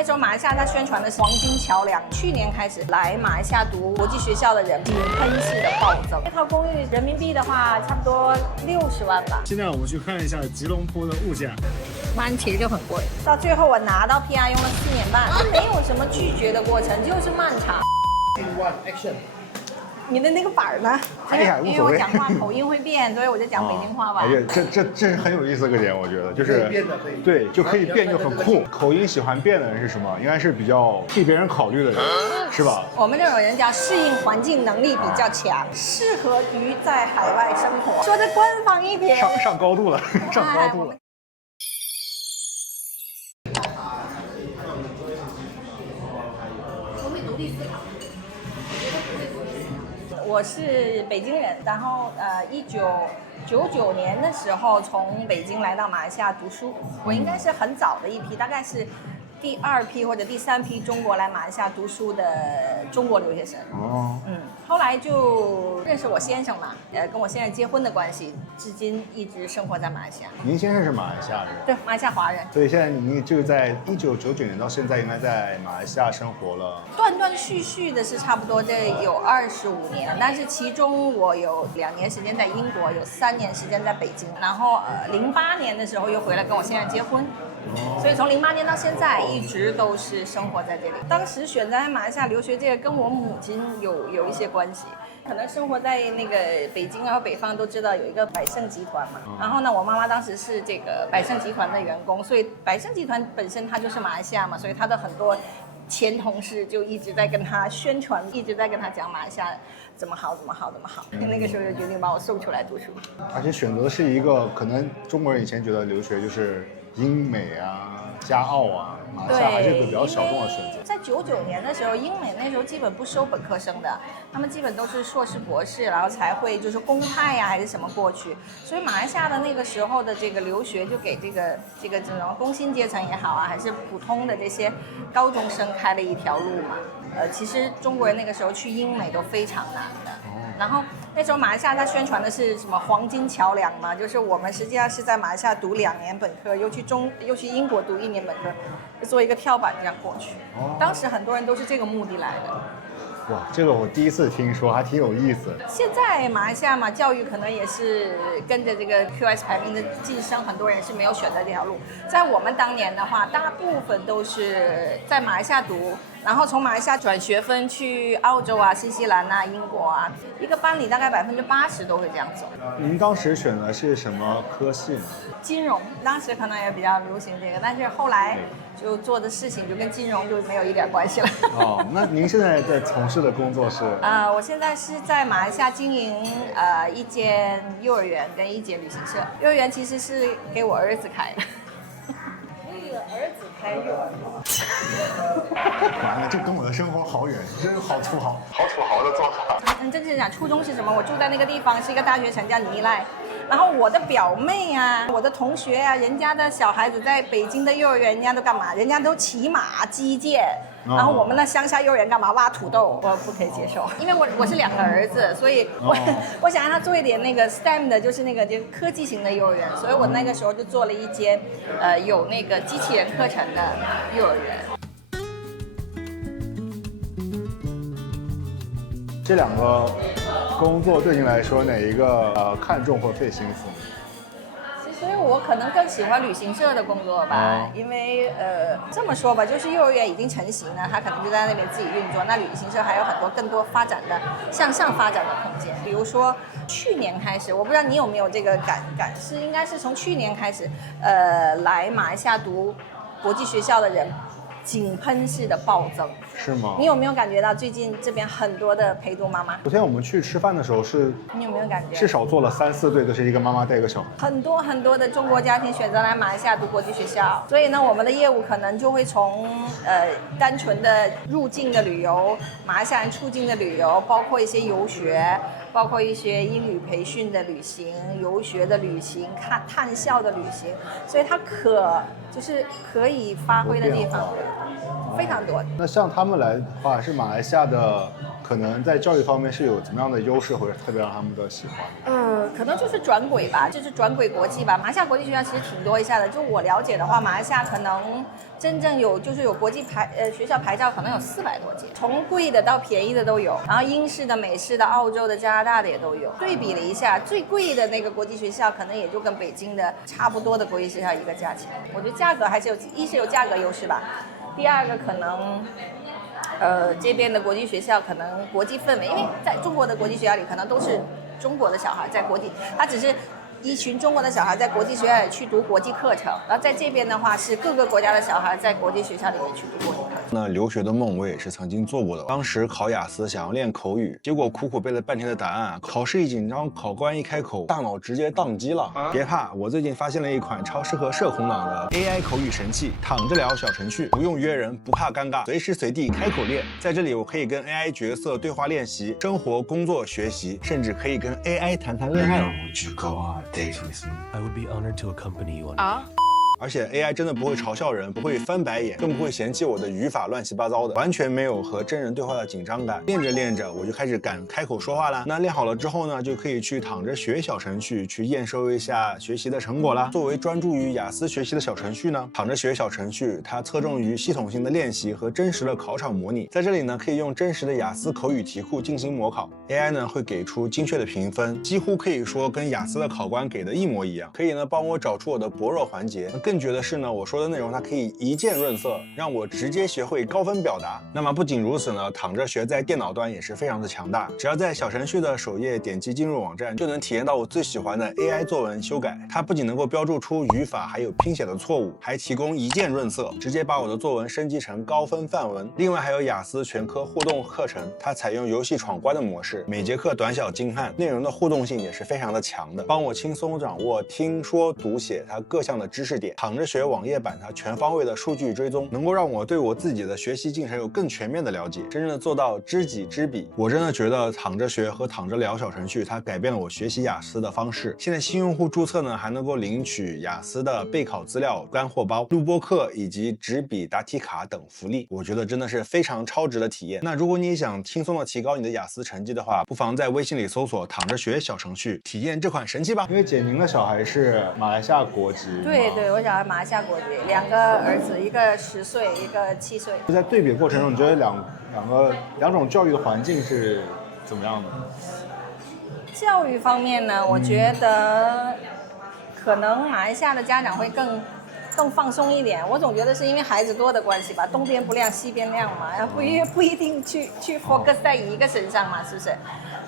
那时候马来西亚它宣传的是黄金桥梁，去年开始来马来西亚读国际学校的人井喷式的暴增。这套公寓人民币的话，差不多60万吧。现在我们去看一下吉隆坡的物价。蛮其实就很贵，到最后我拿到 PR 用了4年半，它没有什么拒绝的过程，就是漫长。Action。你的那个板儿呢？哎呀，无因为所谓。我讲话口音会变，所以我就讲北京话吧。哎呀，这是很有意思的一个点，我觉得就是变的可以对，就可以变就很酷。口音喜欢变的人是什么？应该是比较替别人考虑的人，是吧？我们这种人叫适应环境能力比较强，适合于在海外生活。说的官方一点，上高度了，上高度了。我会独立思考。我是北京人，然后1999年的时候从北京来到马来西亚读书，我应该是很早的一批，大概是第2批或者第3批中国来马来西亚读书的中国留学生。后来就认识我先生嘛，跟我先生结婚的关系，至今一直生活在马来西亚。您先生是马来西亚人？对，马来西亚华人。所以现在您就在1999年到现在，应该在马来西亚生活了。断断续续的是差不多这有25年，但是其中我有2年时间在英国，有3年时间在北京，然后08年的时候又回来跟我先生结婚。所以从08年到现在一直都是生活在这里。当时选择在马来西亚留学，这个跟我母亲有一些关系。可能生活在那个北京啊北方都知道有一个百盛集团嘛，然后呢，我妈妈当时是这个百盛集团的员工，所以百盛集团本身它就是马来西亚嘛，所以她的很多前同事就一直在跟他宣传，一直在跟他讲马来西亚怎么好怎么好怎么好。那个时候就决定把我送出来读书。而且选择的是一个可能中国人以前觉得留学就是英美啊、加澳啊，马来西亚还是一个比较小众的选择。在99年的时候，英美那时候基本不收本科生的，他们基本都是硕士博士，然后才会就是公派呀还是什么过去。所以马来西亚的那个时候的这个留学，就给这种工薪阶层也好啊，还是普通的这些高中生开了一条路嘛。其实中国人那个时候去英美都非常难的。然后那时候马来西亚它宣传的是什么黄金桥梁嘛，就是我们实际上是在马来西亚读2年本科，又去英国读1年本科，就做一个跳板这样过去。当时很多人都是这个目的来的。哇，这个我第一次听说，还挺有意思。现在马来西亚嘛，教育可能也是跟着这个 QS 排名的晋升，很多人是没有选择这条路。在我们当年的话，大部分都是在马来西亚读，然后从马来西亚转学分去澳洲啊、新西兰啊、英国啊，一个班里大概80%都会这样走。您当时选的是什么科系呢？金融，当时可能也比较流行这个，但是后来就做的事情就跟金融就没有一点关系了。哦，那您现在在从事的工作是？我现在是在马来西亚经营一间幼儿园跟一间旅行社。幼儿园其实是给我儿子开的。为了儿子开幼儿园。完了，这跟我的生活好远，真是好土豪的做法。正式讲，初衷是什么？我住在那个地方是一个大学城，叫尼赖。然后我的表妹啊，我的同学啊，人家的小孩子在北京的幼儿园，人家都干嘛？人家都骑马击剑。然后我们那乡下幼儿园干嘛？挖土豆，我不可以接受，因为我是2个儿子，所以我想让他做一点那个 STEM 的，就是那个就科技型的幼儿园，所以我那个时候就做了一间有那个机器人课程的幼儿园。这2个工作对您来说哪一个看重或费心思？所以我可能更喜欢旅行社的工作吧，因为这么说吧，就是幼儿园已经成型了，它可能就在那边自己运作。那旅行社还有更多发展的向上发展的空间。比如说去年开始，我不知道你有没有这个感是应该是从去年开始，来马来西亚读国际学校的人井喷式的暴增。是吗？你有没有感觉到最近这边很多的陪读妈妈？昨天我们去吃饭的时候是，你有没有感觉至少坐了3、4对，都是一个妈妈带一个小孩。很多的中国家庭选择来马来西亚读国际学校，所以呢，我们的业务可能就会从单纯的入境的旅游、马来西亚人出境的旅游，包括一些游学，包括一些英语培训的旅行、游学的旅行、探校的旅行，所以它可以发挥的地方非常多。那像他们来的话，是马来西亚的，可能在教育方面是有怎么样的优势，或者特别让他们的喜欢？可能就是转轨吧，就是转轨国际吧。马来西亚国际学校其实挺多一下的，就我了解的话，马来西亚可能真正有国际学校牌照可能有400多间，从贵的到便宜的都有，然后英式的、美式的、澳洲的、加拿大的也都有。对比了一下，最贵的那个国际学校可能也就跟北京的差不多的国际学校一个价钱。我觉得价格还是一是有价格优势吧，第二个可能。这边的国际学校可能国际氛围，因为在中国的国际学校里可能都是中国的小孩在国际，他只是一群中国的小孩在国际学校里去读国际课程，然后在这边的话是各个国家的小孩在国际学校里面去读国际课程。那留学的梦我也是曾经做过的。当时考雅思想要练口语，结果苦苦背了半天的答案，考试一紧张，考官一开口，大脑直接宕机了。别怕，我最近发现了一款超适合社恐党的 AI 口语神器，躺着聊小程序，不用约人，不怕尴尬，随时随地开口练。在这里，我可以跟 AI 角色对话练习，生活、工作、学习，甚至可以跟 AI 谈谈恋爱。Would you go on a date with me? I would be honored to accompany you on. 而且 AI 真的不会嘲笑人，不会翻白眼，更不会嫌弃我的语法乱七八糟的，完全没有和真人对话的紧张感。练着练着，我就开始敢开口说话啦。那练好了之后呢，就可以去躺着学小程序，去验收一下学习的成果啦。作为专注于雅思学习的小程序呢，躺着学小程序它侧重于系统性的练习和真实的考场模拟。在这里呢，可以用真实的雅思口语题库进行模考 ，AI 呢会给出精确的评分，几乎可以说跟雅思的考官给的一模一样，可以呢帮我找出我的薄弱环节。更绝的是呢，我说的内容它可以一键润色，让我直接学会高分表达。那么不仅如此呢，躺着学在电脑端也是非常的强大，只要在小程序的首页点击进入网站，就能体验到我最喜欢的 AI 作文修改。它不仅能够标注出语法还有拼写的错误，还提供一键润色，直接把我的作文升级成高分范文。另外还有雅思全科互动课程，它采用游戏闯关的模式，每节课短小精悍，内容的互动性也是非常的强的，帮我轻松掌握听说读写它各项的知识点。躺着学网页版它全方位的数据追踪，能够让我对我自己的学习进程有更全面的了解，真正的做到知己知彼。我真的觉得躺着学和躺着聊小程序它改变了我学习雅思的方式。现在新用户注册呢还能够领取雅思的备考资料、干货包、录播课以及纸笔答题卡等福利，我觉得真的是非常超值的体验。那如果你也想轻松的提高你的雅思成绩的话，不妨在微信里搜索躺着学小程序，体验这款神器吧。因为姐您的小孩是马来西亚国籍，对对，我小孩马来西亚国籍，2个儿子，一个10岁，一个7岁。在对比的过程中，你觉得两种教育的环境是怎么样的？教育方面呢，我觉得可能马来西亚的家长会更放松一点。我总觉得是因为孩子多的关系吧，东边不亮西边亮嘛，不一定去 focus 在一个身上嘛，是不是？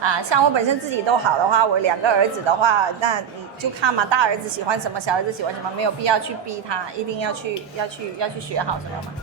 啊，像我本身自己都好的话，我2个儿子的话，那你就看嘛，大儿子喜欢什么，小儿子喜欢什么，没有必要去逼他，一定要去学好，知道吗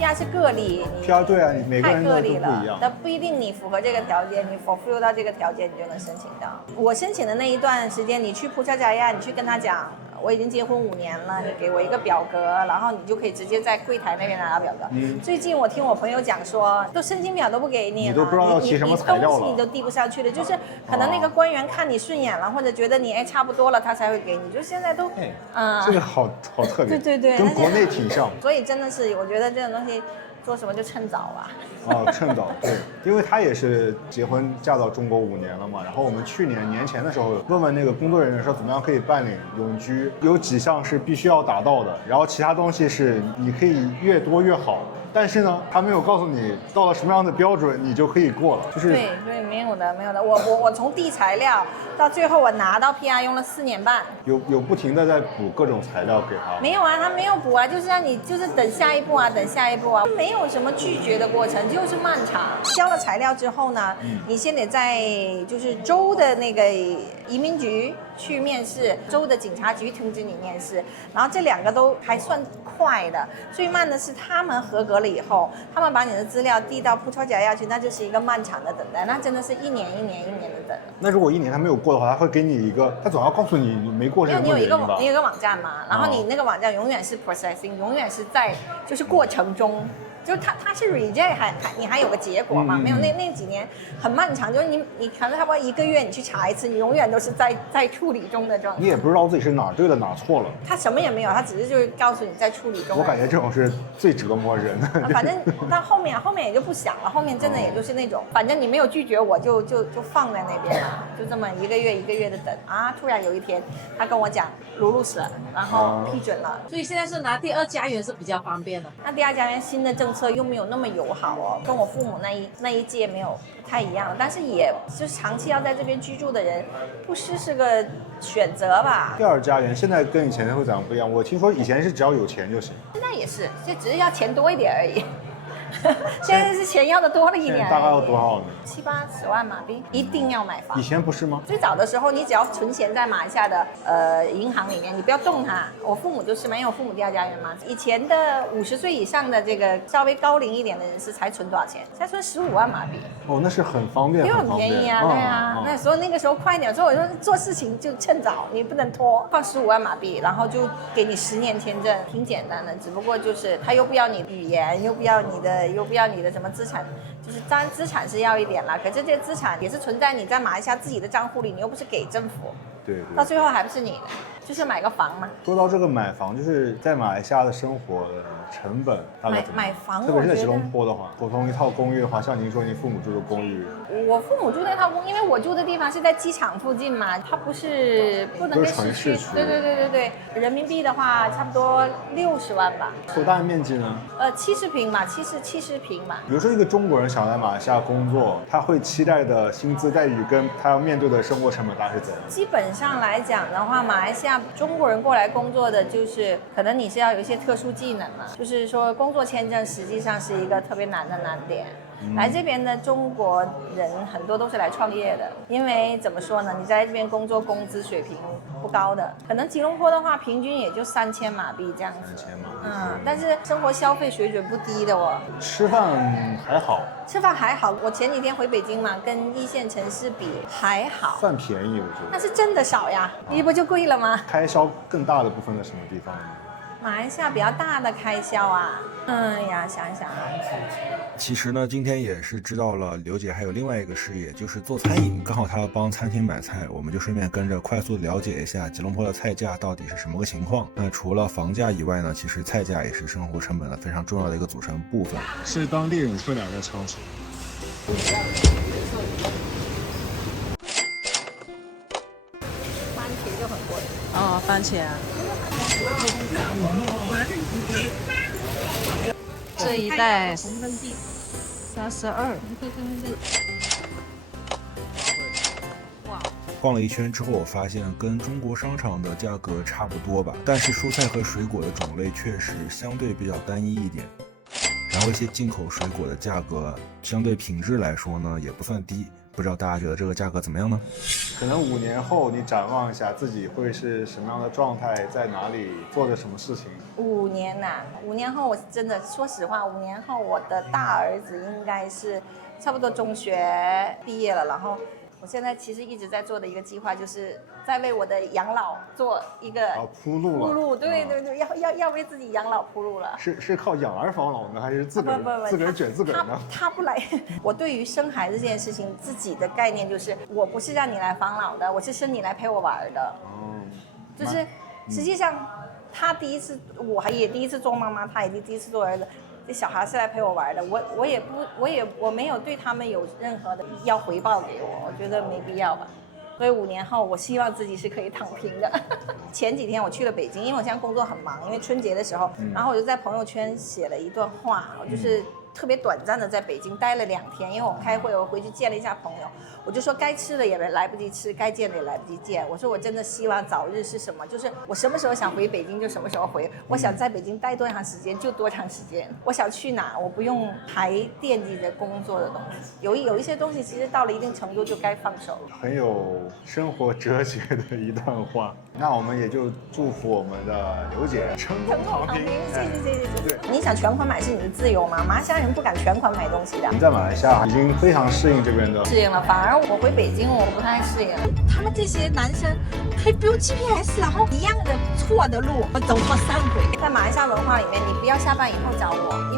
？PR 是个例，你 PR 对啊，你每个太人都不一个例了样，但不一定你符合这个条件，你 fulfill 到这个条件，你就能申请到。我申请的那一段时间，你去普查加亚，你去跟他讲，我已经结婚5年了，你给我一个表格，然后你就可以直接在柜台那边拿到表格。最近我听我朋友讲说，都申请表都不给你了，你都不知道要提什么材料了，你东西你都递不上去了，就是可能那个官员看你顺眼了，或者觉得你差不多了，他才会给你。就现在都这个好特别，对，跟国内挺像。所以真的是，我觉得这种东西。做什么就趁早吧。趁早，对，因为他也是结婚嫁到中国5年了嘛。然后我们去年前的时候问那个工作人员说怎么样可以办理永居，有几项是必须要达到的，然后其他东西是你可以越多越好。但是呢，他没有告诉你到了什么样的标准，你就可以过了。就是对，没有的。我从递材料到最后我拿到 PR 用了4年半。有不停的在补各种材料给他。没有啊，他没有补啊，就是让你就是等下一步啊，没有什么拒绝的过程，就是漫长。交了材料之后呢，你先得在就是州的那个移民局去面试，州的警察局通知你面试，然后这2个都还算快的。最慢的是他们合格了以后，他们把你的资料递到普查加亚去，那就是一个漫长的等待，那真的是1年的等。那如果1年他没有过的话，他会给你一个，他总要告诉你没过是什么原因吧？你有一个网站嘛，然后你那个网站永远是 processing，永远是在就是过程中就是它是 reject 你还有个结果嘛，没有那几年很漫长，就是你可能差不多1个月你去查一次，你永远都是在处理中的状态。你也不知道自己是哪对了哪错了。他什么也没有，他只是就是告诉你在处理中。我感觉这种是最折磨人的。反正到后面也就不想了，后面真的也就是那种，反正你没有拒绝我就放在那边了，就这么1个月的等啊。突然有一天他跟我讲卢路死了，然后批准了。所以现在是拿第2家园是比较方便的。那第2家园新的政策又没有那么友好哦，跟我父母那一届没有不太一样，但是也就是长期要在这边居住的人，不失是个选择吧。第2家园现在跟以前会怎样不一样？我听说以前是只要有钱就行，现在也是，就只是要钱多一点而已。现在是钱要的多了一点，大概要多少呢？7、80万马币，一定要买房。以前不是吗？最早的时候，你只要存钱在马来西亚的银行里面，你不要动它。我父母就是嘛，因为我父母第2家园嘛。以前的50岁以上的这个稍微高龄一点的人士才存多少钱？才存15万马币。哦，那是很方便，很便宜啊，对啊。那个时候快一点，所以我说做事情就趁早，你不能拖，放15万马币，然后就给你10年签证，挺简单的。只不过就是他又不要你语言，又不要你的什么资产，就是当然资产是要一点啦，可是这些资产也是存在你在马来西亚自己的账户里，你又不是给政府，对，到最后还不是你的，就是买个房嘛。说到这个买房，就是在马来西亚的生活成本大概怎么样？买房，特别是在吉隆坡的话，普通一套公寓的话，像您说您父母住的公寓，我父母住那套公寓，因为我住的地方是在机场附近嘛，它不能跟市区，对，人民币的话差不多60万吧。多大的面积呢？70平吧，70平吧。比如说一个中国人想在马来西亚工作，他会期待的薪资待遇跟他要面对的生活成本大概是怎样？基本上来讲的话，马来西亚中国人过来工作的就是可能你是要有一些特殊技能嘛，就是说工作签证实际上是一个特别难的难点。来这边的中国人很多都是来创业的，因为怎么说呢，你在这边工作工资水平不高的，可能吉隆坡的话平均也就3000马币这样子。3000马币。但是生活消费水准不低的哦。吃饭还好。吃饭还好，我前几天回北京嘛，跟1线城市比还好。算便宜，我觉得。但是真的少呀，你不就贵了吗？开销更大的部分在什么地方呢？马来西亚比较大的开销啊，想一想啊。其实呢，今天也是知道了刘姐还有另外一个事业，就是做餐饮。刚好她帮餐厅买菜，我们就顺便跟着快速了解一下吉隆坡的菜价到底是什么个情况。那除了房价以外呢，其实菜价也是生活成本的非常重要的一个组成部分。是当地人会来的超市。番茄就很贵。哦，番茄啊。这一袋32。逛了一圈之后，我发现跟中国商场的价格差不多吧，但是蔬菜和水果的种类确实相对比较单一一点。然后一些进口水果的价格相对品质来说呢也不算低，不知道大家觉得这个价格怎么样呢？可能5年后你展望一下自己会是什么样的状态，在哪里做的什么事情？5年呐，5年后我真的说实话，5年后我的大儿子应该是差不多中学毕业了，然后我现在其实一直在做的一个计划，就是在为我的养老做一个铺路，对，要为自己养老铺路了。是靠养儿防老呢，还是自个儿卷自个儿呢？他不来。我对于生孩子这件事情，自己的概念就是，我不是让你来防老的，我是生你来陪我玩的。就是实际上，他第一次，我也第一次做妈妈，他也第一次做儿子。这小孩是来陪我玩的，我没有对他们有任何的要回报给我觉得没必要吧。所以5年后，我希望自己是可以躺平的。前几天我去了北京，因为我现在工作很忙，因为春节的时候，然后我就在朋友圈写了一段话，我就是特别短暂的在北京待了2天，因为我开会，我回去见了一下朋友，我就说该吃的也来不及吃，该见的也来不及见。我说我真的希望早日是什么，就是我什么时候想回北京就什么时候回，我想在北京待多长时间就多长时间，我想去哪我不用还惦记着工作的东西。有一些东西其实到了一定程度就该放手了。很有生活哲学的一段话。那我们也就祝福我们的刘姐成功躺平。谢。你想全款买是你的自由吗？马来西亚人不敢全款买东西的。你在马来西亚已经非常适应这边的。适应了，反而我回北京我不太适应。他们这些男生还不用 GPS， 然后一样的错的路，我走过3回。在马来西亚文化里面，你不要下班以后找我。